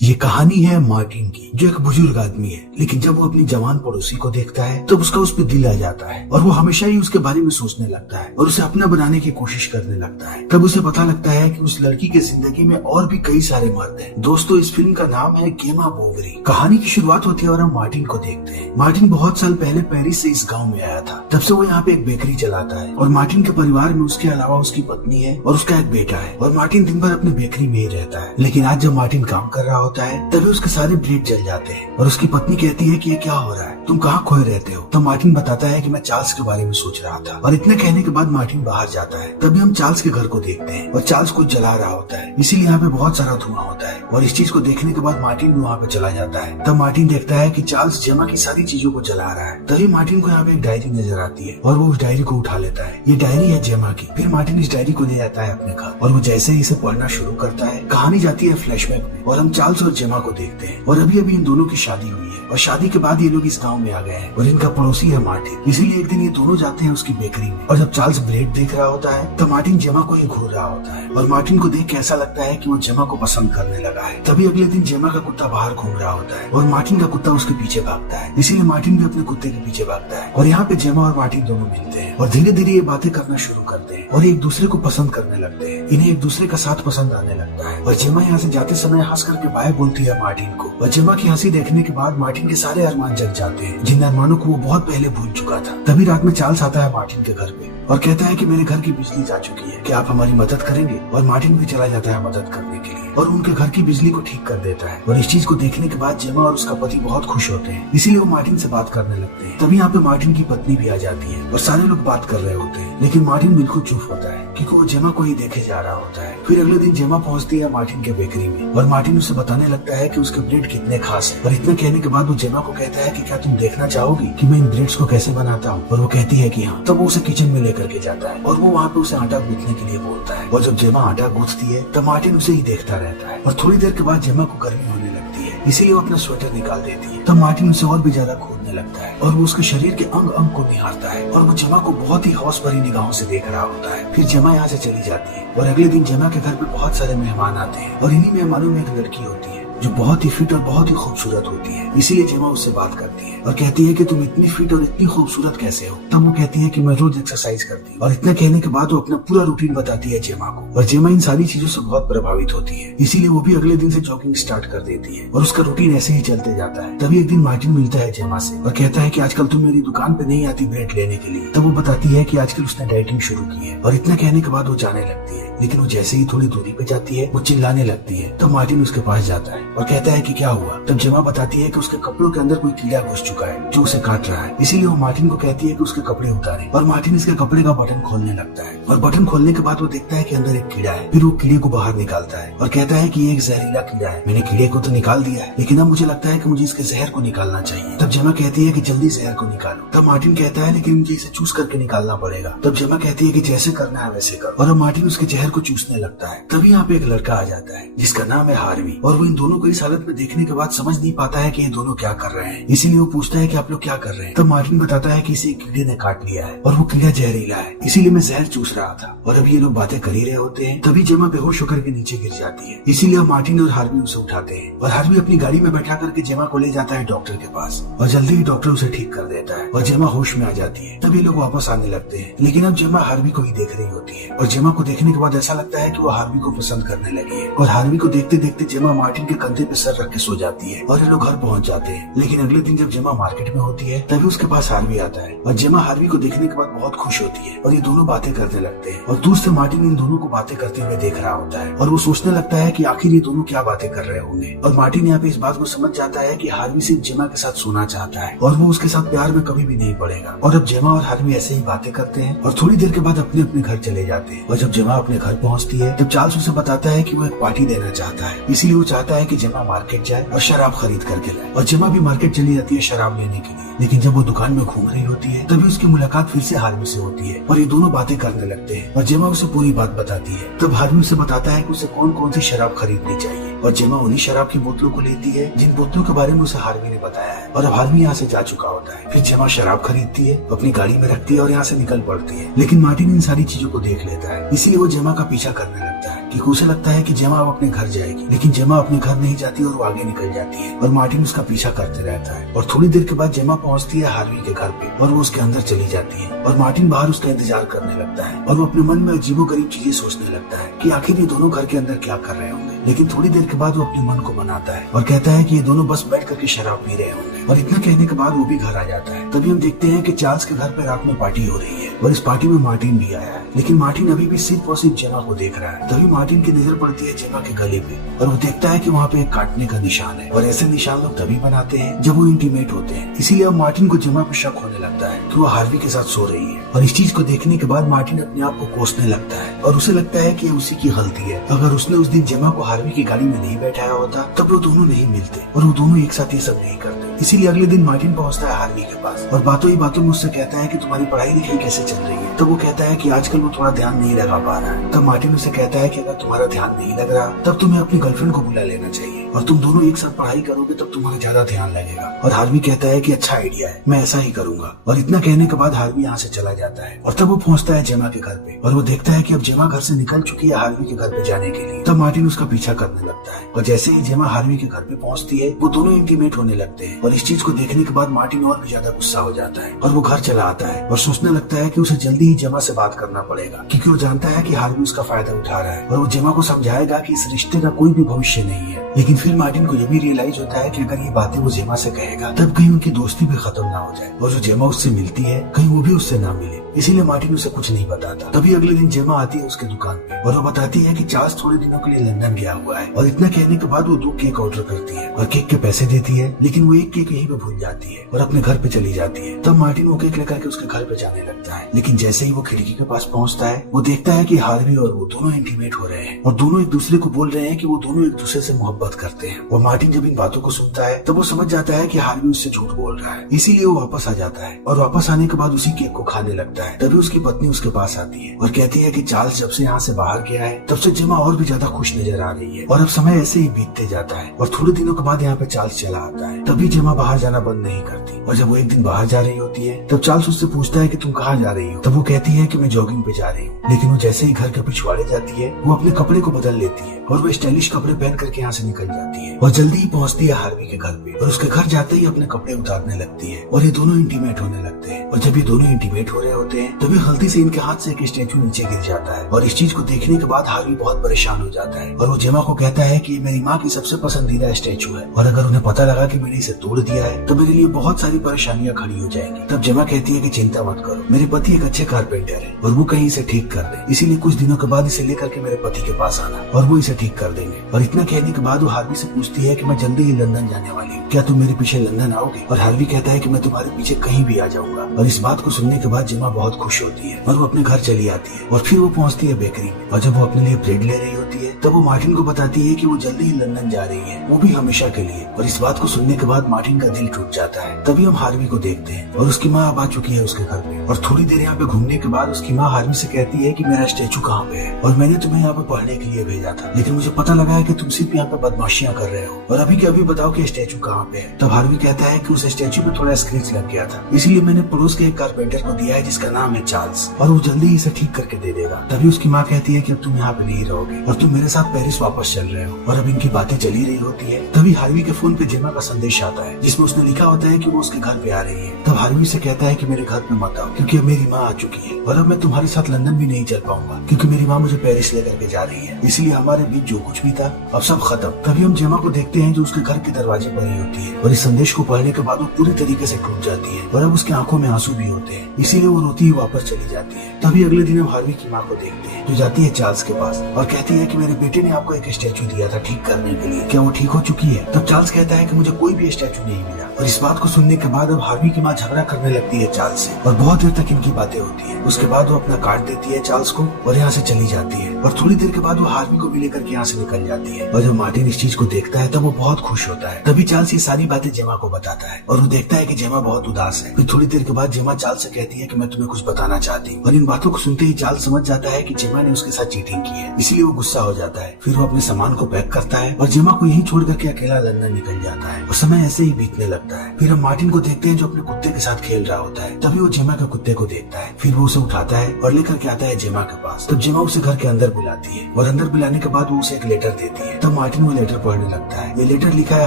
ये कहानी है मार्टिन की, जो एक बुजुर्ग आदमी है, लेकिन जब वो अपनी जवान पड़ोसी को देखता है तब उसका उस पर दिल आ जाता है और वो हमेशा ही उसके बारे में सोचने लगता है और उसे अपना बनाने की कोशिश करने लगता है। तब उसे पता लगता है कि उस लड़की की जिंदगी में और भी कई सारे मर्द हैं। दोस्तों, इस फिल्म का नाम है गेमा बोवरी। कहानी की शुरुआत होती है और हम मार्टिन को देखते हैं। मार्टिन बहुत साल पहले पेरिस से इस गाँव में आया था। तब से वो यहाँ पे एक बेकरी चलाता है और मार्टिन के परिवार में उसके अलावा उसकी पत्नी है और उसका एक बेटा है और मार्टिन दिन भर अपने बेकरी में ही रहता है। लेकिन आज जब मार्टिन काम कर रहा होता है तभी उसके सारे ब्रेड जल जाते हैं और उसकी पत्नी कहती है कि ये क्या हो रहा है, तुम कहाँ खोए रहते हो। तो मार्टिन बताता है कि मैं चार्ल्स के बारे में सोच रहा था और इतने कहने के बाद मार्टिन बाहर जाता है। तभी हम चार्ल्स के घर को देखते हैं और चार्ल्स कुछ जला रहा होता है, इसीलिए यहाँ पे बहुत सारा धुआं होता है और इस चीज को देखने के बाद मार्टिन भी वहाँ पे चला जाता है। तब मार्टिन देखता है कि चार्ल्स जेमा की सारी चीजों को जला रहा है। तभी मार्टिन को यहाँ पे एक डायरी नजर आती है और वो उस डायरी को उठा लेता है। ये डायरी है जेमा की। फिर मार्टिन इस डायरी को ले जाता है अपने घर और वो जैसे ही इसे पढ़ना शुरू करता है कहानी जाती है फ्लैशबैक में और हम चार्ल्स और जेमा को देखते हैं और अभी इन दोनों की शादी हुई है और शादी के बाद ये लोग इस गांव में आ गए हैं और इनका पड़ोसी है मार्टिन। इसीलिए एक दिन ये दोनों जाते हैं उसकी बेकरी में और जब चार्ल्स ब्रेड देख रहा होता है तो मार्टिन जेमा को ही घूर रहा होता है और मार्टिन को देख के ऐसा लगता है कि वो जेमा को पसंद करने लगा है। तभी अगले दिन जेमा का कुत्ता बाहर घूम रहा होता है और मार्टिन का कुत्ता उसके पीछे भागता है, इसीलिए मार्टिन भी अपने कुत्ते के पीछे भागता है और यहाँ पे जेमा और मार्टिन दोनों मिलते हैं और धीरे धीरे ये बातें करना शुरू करते हैं और एक दूसरे को पसंद करने लगते हैं। इन्हें एक दूसरे का साथ पसंद आने लगता है और जेमा यहाँ से जाते समय हंस करके बाय बोलती है मार्टिन को और जेमा की हंसी देखने के बाद मार्टिन के सारे अरमान जग जाते हैं जिन अरमानों को वो बहुत पहले भूल चुका था। तभी रात में चार्ल्स आता है मार्टिन के घर पे और कहता है कि मेरे घर की बिजली जा चुकी है, क्या आप हमारी मदद करेंगे। और मार्टिन भी चला जाता है मदद करने के लिए और उनके घर की बिजली को ठीक कर देता है और इस चीज को देखने के बाद जेमा और उसका पति बहुत खुश होते हैं, इसीलिए वो मार्टिन से बात करने लगते हैं। तभी यहाँ पे मार्टिन की पत्नी भी आ जाती है और सारे लोग बात कर रहे होते हैं, लेकिन मार्टिन बिल्कुल चुप होता है क्योंकि वो जेमा को ही देखे जा रहा होता है। फिर अगले दिन जेमा पहुंचती है मार्टिन के बेकरी में और मार्टिन उसे बताने लगता है कि उसके ब्रेड कितने खास है और इतने कहने के बाद वो जेमा को कहता है कि क्या तुम देखना चाहोगी कि मैं इन ब्रेड्स को कैसे बनाता हूँ। और वो कहती है कि हाँ। तब वो उसे किचन में लेकर के जाता है और वो वहाँ पे उसे आटा गूंथने के लिए बोलता है और जब जेमा आटा गूंथती है तब मार्टिन उसे ही देखता रहता है और थोड़ी देर के बाद जेमा को गर्मी होने लगती है, इसीलिए वो अपना स्वेटर निकाल देती है। तब मार्टिन उसे और भी ज्यादा खोदने लगता है और वो उसके शरीर के अंग अंग को निहारता है और वो जेमा को बहुत ही हौस भरी निगाहों से देख रहा होता है। फिर जेमा यहाँ से चली जाती है और अगले दिन जेमा के घर पे बहुत सारे मेहमान आते हैं और इन्हीं मेहमानों में एक लड़की होती है जो बहुत ही फिट और बहुत ही खूबसूरत होती है। इसीलिए जेमा उससे बात करती है और कहती है कि तुम इतनी फिट और इतनी खूबसूरत कैसे हो। तब वो कहती है कि मैं रोज एक्सरसाइज करती हूँ और इतना कहने के बाद वो अपना पूरा रूटीन बताती है जेमा को और जेमा इन सारी चीजों से बहुत प्रभावित होती है, इसीलिए वो भी अगले दिन से जॉगिंग स्टार्ट कर देती है और उसका रूटीन ऐसे ही चलते जाता है। तभी एक दिन मार्टिन मिलता है जेमा से और कहता है कि आजकल तुम मेरी दुकान पे नहीं आती ब्रेड लेने के लिए। तब वो बताती है कि आजकल उसने डाइटिंग शुरू की है और इतना कहने के बाद वो जाने लगती है, लेकिन वो जैसे ही थोड़ी दूरी पे जाती है वो चिल्लाने लगती है। तब मार्टिन उसके पास जाता है और कहता है कि क्या हुआ। तब जेमा बताती है कि उसके कपड़ों के अंदर कोई कीड़ा घुस चुका है जो उसे काट रहा है, इसीलिए वो मार्टिन को कहती है कि उसके कपड़े उतारे और मार्टिन इसके कपड़े का बटन खोलने लगता है और बटन खोलने के बाद वो देखता है कि अंदर एक कीड़ा है। फिर वो कीड़े को बाहर निकालता है और कहता है कि ये एक जहरीला कीड़ा है, मैंने कीड़े को तो निकाल दिया है लेकिन अब मुझे लगता है कि मुझे इसके जहर को निकालना चाहिए। तब जेमा कहती है कि जल्दी जहर को निकालो। तब मार्टिन कहता है लेकिन मुझे इसे चूस करके निकालना पड़ेगा। तब जेमा कहती है कि जैसे करना है वैसे करो और अब मार्टिन उसके जहर को चूसने लगता है। तभी यहाँ पे एक लड़का आ जाता है जिसका नाम है हार्वी और वो इन दोनों को इस हालत में देखने के बाद समझ नहीं पाता है कि ये दोनों क्या कर रहे हैं, इसीलिए वो पूछता है कि आप लोग क्या कर रहे हैं। तब मार्टिन बताता है कि इसे एक कीड़े ने काट लिया है और वो कीड़ा जहरीला है, इसीलिए मैं जहर चूस रहा था। और अब ये लोग बातें कर ही रहे होते हैं तभी जेमा बेहोश होकर के नीचे गिर जाती है, इसीलिए मार्टिन और हार्वी उसे उठाते हैं और हार्वी अपनी गाड़ी में बैठा करके जेमा को ले जाता है डॉक्टर के पास और जल्दी ही डॉक्टर उसे ठीक कर देता है और जेमा होश में आ जाती है। तभी लोग वापस आने लगते हैं, लेकिन अब जेमा हार्वी को ही देख रही होती है और जेमा को देखने के बाद ऐसा लगता है कि वो हार्वी को पसंद करने लगी है और हार्वी को देखते देखते जेमा मार्टिन के कंधे पे सर रख के सो जाती है और ये लोग घर पहुंच जाते हैं। लेकिन अगले दिन जब जेमा मार्केट में होती है तभी उसके पास हार्वी आता है और जेमा हार्वी को देखने के बाद बहुत खुश होती है और ये दोनों बातें करने लगते हैं और दूर से मार्टिन इन दोनों को बातें करते हुए देख रहा होता है और वो सोचने लगता है कि आखिर ये दोनों क्या बातें कर रहे होंगे। और मार्टिन यहाँ पे इस बात को समझ जाता है कि हार्वी सिर्फ जेमा के साथ सोना चाहता है और वो उसके साथ प्यार में कभी भी नहीं पड़ेगा। और अब जेमा और हार्वी ऐसे ही बातें करते हैं और थोड़ी देर के बाद अपने अपने घर चले जाते हैं और जब जेमा अपने घर पहुँचती है तब चार्ल्स उसे बताता है कि वो एक पार्टी देना चाहता है, इसीलिए वो चाहता है कि जेमा मार्केट जाए और शराब खरीद करके लाए। और जेमा भी मार्केट चली जाती है शराब लेने के लिए, लेकिन जब वो दुकान में घूम रही होती है तभी उसकी मुलाकात फिर से हार्वी से होती है और ये दोनों बातें करने लगते हैं और जेमा उसे पूरी बात बताती है। तब हार्वी उसे बताता है कि उसे कौन कौन सी शराब खरीदनी चाहिए और जेमा उन्हीं शराब की बोतलों को लेती है जिन बोतलों के बारे में उसे हार्वी ने बताया है और अब हार्वी यहाँ से जा चुका होता है। फिर जेमा शराब खरीदती है, अपनी गाड़ी में रखती है और यहाँ से निकल पड़ती है, लेकिन मार्टिन इन सारी चीजों को देख लेता है, इसीलिए वो जेमा का पीछा करने लगता है क्योंकि उसे लगता है कि जेमा अब अपने घर जाएगी, लेकिन जेमा अपने घर नहीं जाती और वो आगे निकल जाती है और मार्टिन उसका पीछा करते रहता है। और थोड़ी देर के बाद जेमा पहुंचती है हार्वी के घर पे और वो उसके अंदर चली जाती है और मार्टिन बाहर उसका इंतजार करने लगता है और वो अपने मन में अजीबोगरीब चीजें सोचने लगता है कि आखिर ये दोनों घर के अंदर क्या कर रहे होंगे। लेकिन थोड़ी देर के बाद वो अपने मन को बनाता है और कहता है कि ये दोनों बस बैठ करके शराब पी रहे होंगे। और इतना कहने के बाद वो भी घर आ जाता है। तभी हम देखते हैं कि चार्ल्स के घर पे रात में पार्टी हो रही है और इस पार्टी में मार्टिन भी आया है, लेकिन मार्टिन अभी भी सिर्फ और सिर्फ जेमा को देख रहा है। तभी मार्टिन की नजर पड़ती है जेमा के गले पे और वो देखता है कि वहाँ पे एक काटने का निशान है और ऐसे निशान लोग तभी बनाते हैं जब वो इंटीमेट होते हैं। इसीलिए अब मार्टिन को जेमा पे शक होने लगता है कि वो हार्वी के साथ सो रही है। और इस चीज को देखने के बाद मार्टिन अपने आप को कोसने लगता है और उसे लगता है कि उसी की गलती है। अगर उसने उस दिन जेमा को हार्वी की गाड़ी में नहीं बैठाया होता तब वो दोनों नहीं मिलते और वो दोनों एक साथ ये सब नहीं करते। इसीलिए अगले दिन मार्टिन पहुंचता है हार्वी के पास और बातों ही बातों में उससे कहता है कि तुम्हारी पढ़ाई लिखाई कैसे चल रही है। तब वो कहता है कि आजकल वो थोड़ा ध्यान नहीं लगा पा रहा है। तब मार्टिन उसे कहता है कि अगर तुम्हारा ध्यान नहीं लग रहा तब तुम्हें अपनी गर्लफ्रेंड को बुला लेना चाहिए और तुम दोनों एक साथ पढ़ाई करोगे तब तुम्हारा ज्यादा ध्यान लगेगा। और हार्वी कहता है कि अच्छा आइडिया है, मैं ऐसा ही करूंगा। और इतना कहने के बाद हार्वी यहाँ से चला जाता है और तब वो पहुंचता है जेमा के घर पे और वो देखता है कि अब जेमा घर से निकल चुकी है हार्वी के घर पे जाने के लिए। तब मार्टिन उसका पीछा करने लगता है और जैसे ही जेमा हार्वी के घर पे पहुंचती है वो दोनों इंटीमेट होने लगते हैं। और इस चीज को देखने के बाद मार्टिन और भी ज्यादा गुस्सा हो जाता है और वो घर चला आता है और सोचने लगता है कि उसे जल्दी ही जेमा से बात करना पड़ेगा, क्योंकि वो जानता है कि हार्वी उसका फायदा उठा रहा है और वो जेमा को समझाएगा कि इस रिश्ते का कोई भी भविष्य नहीं है। लेकिन फिर मार्टिन को ये भी रियलाइज होता है कि अगर ये बातें वो जेमा से कहेगा तब कहीं उनकी दोस्ती भी खत्म ना हो जाए और जो जेमा उससे मिलती है कहीं वो भी उससे ना मिले। इसीलिए मार्टिन उसे कुछ नहीं बताता। तभी अगले दिन जेमा आती है उसके दुकान पे और वो बताती है कि चार्ल्स थोड़े दिनों के लिए लंदन गया हुआ है। और इतना कहने के बाद वो 2 केक ऑर्डर करती है और केक के पैसे देती है, लेकिन वो एक केक यहीं पे भूल जाती है और अपने घर पे चली जाती है। तब मार्टिन वो केक लेकर के उसके घर पे जाने लगता है, लेकिन जैसे ही वो खिड़की के पास पहुंचता है वो देखता है कि हार्वी और वो दोनों इंटीमेट हो रहे हैं और दोनों एक दूसरे को बोल रहे हैं कि वो दोनों एक दूसरे से मोहब्बत करते हैं। और मार्टिन जब इन बातों को सुनता है तब वो समझ जाता है कि हार्वी उससे झूठ बोल रहा है। इसीलिए वो वापस आ जाता है और वापस आने के बाद उसी केक को खाने लगता है। तभी उसकी पत्नी उसके पास आती है और कहती है कि चार्ल्स जब से यहाँ से बाहर गया है तब से जेमा और भी ज्यादा खुश नजर आ रही है। और अब समय ऐसे ही बीतते जाता है और थोड़े दिनों के बाद यहाँ पे चार्ल्स चला आता है। तभी जेमा बाहर जाना बंद नहीं करती और जब वो एक दिन बाहर जा रही होती है तब चार्ल्स उससे पूछता है कि तुम कहाँ जा रही हो। तब वो कहती है कि मैं जॉगिंग पे जा रही हूँ। लेकिन वो जैसे ही घर के पिछवाड़े जाती है वो अपने कपड़े को बदल लेती है और वो स्टाइलिश कपड़े पहन करके यहाँ से निकल जाती है और जल्दी ही पहुंचती है हार्वी के घर पे और उसके घर जाते ही अपने कपड़े उतारने लगती है और ये दोनों इंटीमेट होने लगते हैं। और जब ये दोनों इंटीमेट हो रहे होते हैं तभी गलती से इनके हाथ से एक स्टैचू नीचे गिर जाता है और इस चीज को देखने के बाद हार्वी बहुत परेशान हो जाता है और वो जेमा को कहता है कि मेरी माँ की सबसे पसंदीदा स्टैचू है और अगर उन्हें पता लगा कि मैंने इसे तोड़ दिया है तो मेरे लिए बहुत सारी परेशानियां खड़ी हो जाएंगी। तब जेमा कहती है कि चिंता मत करो, मेरे पति एक अच्छे कारपेंटर है और वो कहीं इसे ठीक कर दे, इसीलिए कुछ दिनों के बाद इसे लेकर के मेरे पति के पास आना और वो इसे ठीक कर देंगे। और इतना कहने के बाद वो हार्वी से पूछती है कि मैं जल्दी ही लंदन जाने वाली हूँ, क्या तुम मेरे पीछे लंदन आओगे। और हार्वी कहता है कि मैं तुम्हारे पीछे कहीं भी आ जाऊंगा। और इस बात को सुनने के बाद जेमा बहुत खुश होती है और वो अपने घर चली आती है और फिर वो पहुंचती है बेकरी में और जब वो अपने लिए ब्रेड ले रही होती है तब वो मार्टिन को बताती है कि वो जल्दी ही लंदन जा रही है, वो भी हमेशा के लिए। और इस बात को सुनने के बाद मार्टिन का दिल टूट जाता है। तभी हम हार्वी को देखते हैं और उसकी माँ अब आ चुकी है उसके घर पे और थोड़ी देर यहाँ पे घूमने के बाद उसकी माँ हार्वी से कहती है कि मेरा स्टैचू कहाँ पे है और मैंने तुम्हें यहाँ पे पढ़ने के लिए भेजा था, लेकिन मुझे पता लगा है कि तुम सिर्फ यहाँ पे बदमाशियां कर रहे हो और अभी के अभी बताओ कि स्टैचू कहाँ पे है। तब हार्वी कहता है कि उस स्टैचू पे थोड़ा स्क्रैच लग गया था, इसलिए मैंने पड़ोस के एक कारपेंटर को दिया है जिसका नाम है चार्ल्स और वो जल्दी ही इसे ठीक करके दे देगा। तभी उसकी माँ कहती है कि अब तुम यहाँ पे नहीं रहोगे और तुम मेरे साथ पेरिस वापस चल रहे हो। और अब इनकी बातें चली रही होती है तभी हार्वी के फोन पे जेमा का संदेश आता है जिसमें उसने लिखा होता है कि वो उसके घर पे आ रही है। तब हार्वी से कहता है कि मेरे घर पे मत आओ क्योंकि अब मेरी माँ आ चुकी है और अब मैं तुम्हारे साथ लंदन भी नहीं चल पाऊंगा क्योंकि मेरी माँ मुझे पेरिस लेकर के जा रही है, इसलिए हमारे बीच जो कुछ भी था अब सब खत्म। तभी हम जेमा को देखते हैं जो उसके घर के दरवाजे पर ही होती है और इस संदेश को पढ़ने के बाद वो पूरी तरीके से टूट जाती है और अब उसकी आंखों में आंसू भी होते हैं, इसीलिए वो रोती ही वापस चली जाती है। तभी अगले दिन हम हार्वी की माँ को देखते हैं जो जाती है चार्ल्स के पास और कहती है कि मेरे बेटे ने आपको एक स्टैचू दिया था ठीक करने के लिए, क्या वो ठीक हो चुकी है। तब चार्ल्स कहता है कि मुझे कोई भी स्टैचू नहीं मिला। और इस बात को सुनने के बाद अब हार्वी की माँ झगड़ा करने लगती है चार्ल्स से और बहुत देर तक इनकी बातें होती है। उसके बाद वो अपना कार्ड देती है चार्ल्स को और यहाँ से चली जाती है और थोड़ी देर के बाद वो हार्वी को भी लेकर के यहाँ से निकल जाती है। और जब मार्टिन इस चीज को देखता है तब वो बहुत खुश होता है। तभी चार्ल्स ये सारी बातें जेमा को बताता है और वो देखता है कि जेमा बहुत उदास है। फिर थोड़ी देर के बाद जेमा चार्ल्स से कहती है कि मैं तुम्हें कुछ बताना चाहती हूँ और इन बातों को सुनते ही चार्ल्स समझ जाता है कि जेमा ने उसके साथ चीटिंग की है, इसलिए वो गुस्सा हो जाता है। फिर वो अपने सामान को पैक करता है और जेमा को यहीं छोड़ करके अकेला लंदन निकल जाता है और समय ऐसे ही बीतने लगता है। लगता है। फिर हम मार्टिन को देखते हैं जो अपने कुत्ते के साथ खेल रहा होता है। तभी वो जेमा के कुत्ते को देखता है। फिर वो उसे उठाता है और लेकर के आता है जेमा के पास। तब जेमा उसे घर के अंदर बुलाती है और अंदर बुलाने के बाद वो उसे एक लेटर देती है। तब मार्टिन वो लेटर पढ़ने लगता है। ये लेटर लिखा है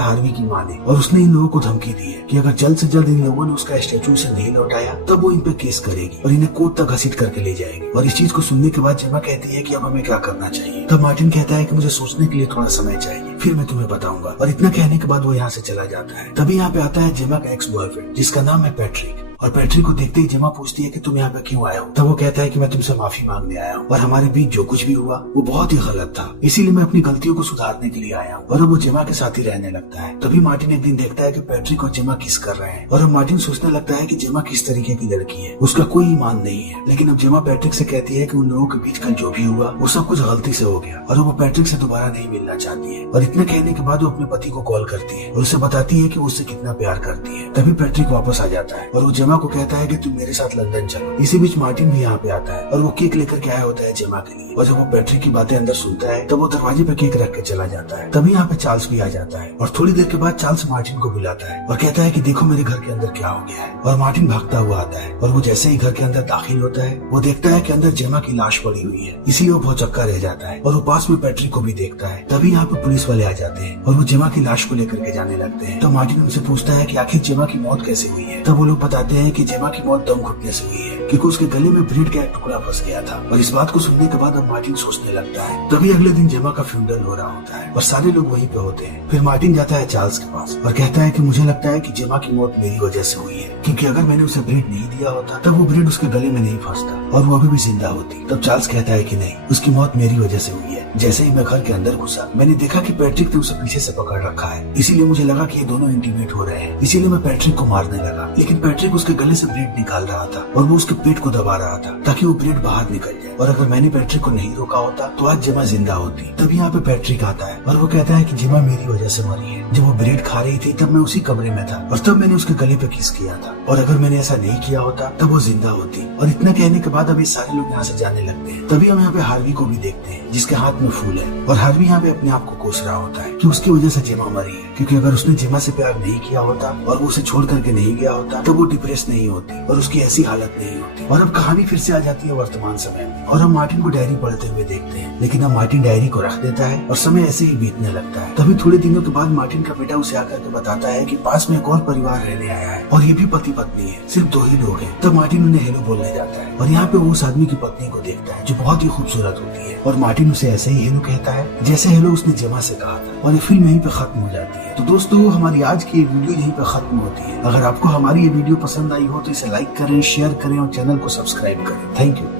हार्वी की माँ ने और उसने इन लोगों को धमकी दी है कि अगर जल्द से जल्द इन लोगों ने उसका स्टैचू से नहीं लौटाया तब वो इन पे केस करेगी और इन्हें कोर्ट तक घसीट करके ले जाएगी। और इस चीज को सुनने के बाद जेमा कहती है कि अब हमें क्या करना चाहिए। तब मार्टिन कहता है कि मुझे सोचने के लिए थोड़ा समय चाहिए, फिर मैं तुम्हें बताऊंगा। और इतना कहने के बाद वो यहाँ से चला जाता है। तभी यहाँ पे आता है जेमा का एक्स बॉयफ्रेंड जिसका नाम है पैट्रिक। और पैट्रिक को देखते ही जेमा पूछती है कि तुम यहाँ पे क्यों आए हो। तब वो कहता है कि मैं तुमसे माफी मांगने आया हूँ और हमारे बीच जो कुछ भी हुआ वो बहुत ही गलत था, इसीलिए मैं अपनी गलतियों को सुधारने के लिए आया हूँ। और अब वो जेमा के साथ ही रहने लगता है। तभी मार्टिन एक दिन देखता है कि पैट्रिक और जेमा किस कर रहे हैं और अब मार्टिन सोचने लगता है कि जेमा किस तरीके की लड़की है, उसका कोई ईमान नहीं है। लेकिन अब जेमा पैट्रिक से कहती है कि उन लोगों के बीच कल जो भी हुआ वो सब कुछ गलती से हो गया और वो पैट्रिक से दोबारा नहीं मिलना चाहती है। और इतने कहने के बाद वो अपने पति को कॉल करती है और उसे बताती है कि वो उससे कितना प्यार करती है। तभी पैट्रिक वापस आ जाता है और वो जेमा को कहता है कि मेरे साथ लंदन चलो। इसी बीच मार्टिन भी यहाँ पे आता है और वो केक लेकर के आया होता है जेमा के लिए। और जब वो पैट्रिक की बातें अंदर सुनता है तब वो दरवाजे पे केक रख के चला जाता है। तभी यहाँ पे चार्ल्स भी आ जाता है और थोड़ी देर के बाद चार्ल्स मार्टिन को बुलाता है और कहता है कि देखो मेरे घर के अंदर क्या हो गया है। और मार्टिन भागता हुआ आता है और वो जैसे ही घर के अंदर दाखिल होता है वो देखता है कि अंदर जेमा की लाश पड़ी हुई है, इसीलिए वो बहुत चक्का रह जाता है और वो पास में पैट्रिक को भी देखता है। तभी यहाँ पे पुलिस वाले आ जाते हैं और वो जेमा की लाश को लेकर के जाने लगते हैं। तो मार्टिन उनसे पूछता है कि आखिर जेमा की मौत कैसे हुई है। तब वो लोग बताते हैं कि जेमा की मौत दम घुटने से हुई है क्योंकि उसके गले में ब्रेड का एक टुकड़ा फंस गया था। और इस बात को सुनने के बाद अब मार्टिन सोचने लगता है। तभी अगले दिन जेमा का फ्यूनरल हो रहा होता है और सारे लोग वहीं पे होते हैं। फिर मार्टिन जाता है चार्ल्स के पास और कहता है कि मुझे लगता है कि जेमा की मौत मेरी वजह से हुई है, क्योंकि अगर मैंने उसे ब्रेड नहीं दिया होता तब वो ब्रेड उसके गले में नहीं फंसता और वो अभी भी जिंदा होती। तब चार्ल्स कहता है कि नहीं, उसकी मौत मेरी वजह से हुई है। जैसे ही मैं घर के अंदर घुसा मैंने देखा कि पैट्रिक ने उसे पीछे से पकड़ रखा है, इसीलिए मुझे लगा कि ये दोनों इंटीमेट हो रहे हैं, इसीलिए मैं पैट्रिक को मारने लगा। लेकिन पैट्रिक उसके गले से ब्रेड निकाल रहा था और वो उसके पेट को दबा रहा था ताकि वो ब्रेड बाहर निकल जाए। और अगर मैंने पैट्रिक को नहीं रोका होता तो आज जेमा जिंदा होती। तब यहाँ पे पैट्रिक आता है और वो कहता है कि जेमा मेरी वजह से मरी है। जब वो ब्रेड खा रही थी तब मैं उसी कमरे में था और तब मैंने उसके गले पे किस किया था और अगर मैंने ऐसा नहीं किया होता तब वो जिंदा होती। और इतना कहने के बाद अब ये सारे लोग यहाँ से जाने लगते हैं। तभी हम यहाँ पे हार्वी को भी देखते हैं जिसके हाथ में फूल है और हार्वी यहाँ पे अपने आप को कोस रहा होता है कि उसकी वजह से जेमा मरी है, क्योंकि अगर उसने जेमा से प्यार नहीं किया होता और वो उसे छोड़ करके नहीं गया होता तो वो डिप्रेस नहीं होती और उसकी ऐसी हालत नहीं होती। और अब कहानी फिर से आ जाती है वर्तमान समय में और हम मार्टिन को डायरी पढ़ते हुए देखते हैं। लेकिन अब मार्टिन डायरी को रख देता है और समय ऐसे ही बीतने लगता है। तभी थोड़े दिनों के बाद मार्टिन का बेटा उसे आकर के बताता है कि पास में एक और परिवार रहने आया है और ये भी पति पत्नी है, सिर्फ 2 ही लोग हैं। तब मार्टिन उन्हें हेलो बोलने जाता है और यहाँ पे वो उस आदमी की पत्नी को देखता है जो बहुत ही खूबसूरत होती है और मार्टिन उसे ऐसे ही हेलो कहता है जैसे हेलो उसने जेमा से कहा था और ये फिल्म यहीं पे खत्म हो जाती है। तो दोस्तों हमारी आज की वीडियो यहीं पे खत्म होती है। अगर आपको हमारी ये वीडियो पसंद आई हो तो इसे लाइक करें, शेयर करें और चैनल को सब्सक्राइब करें। Thank you.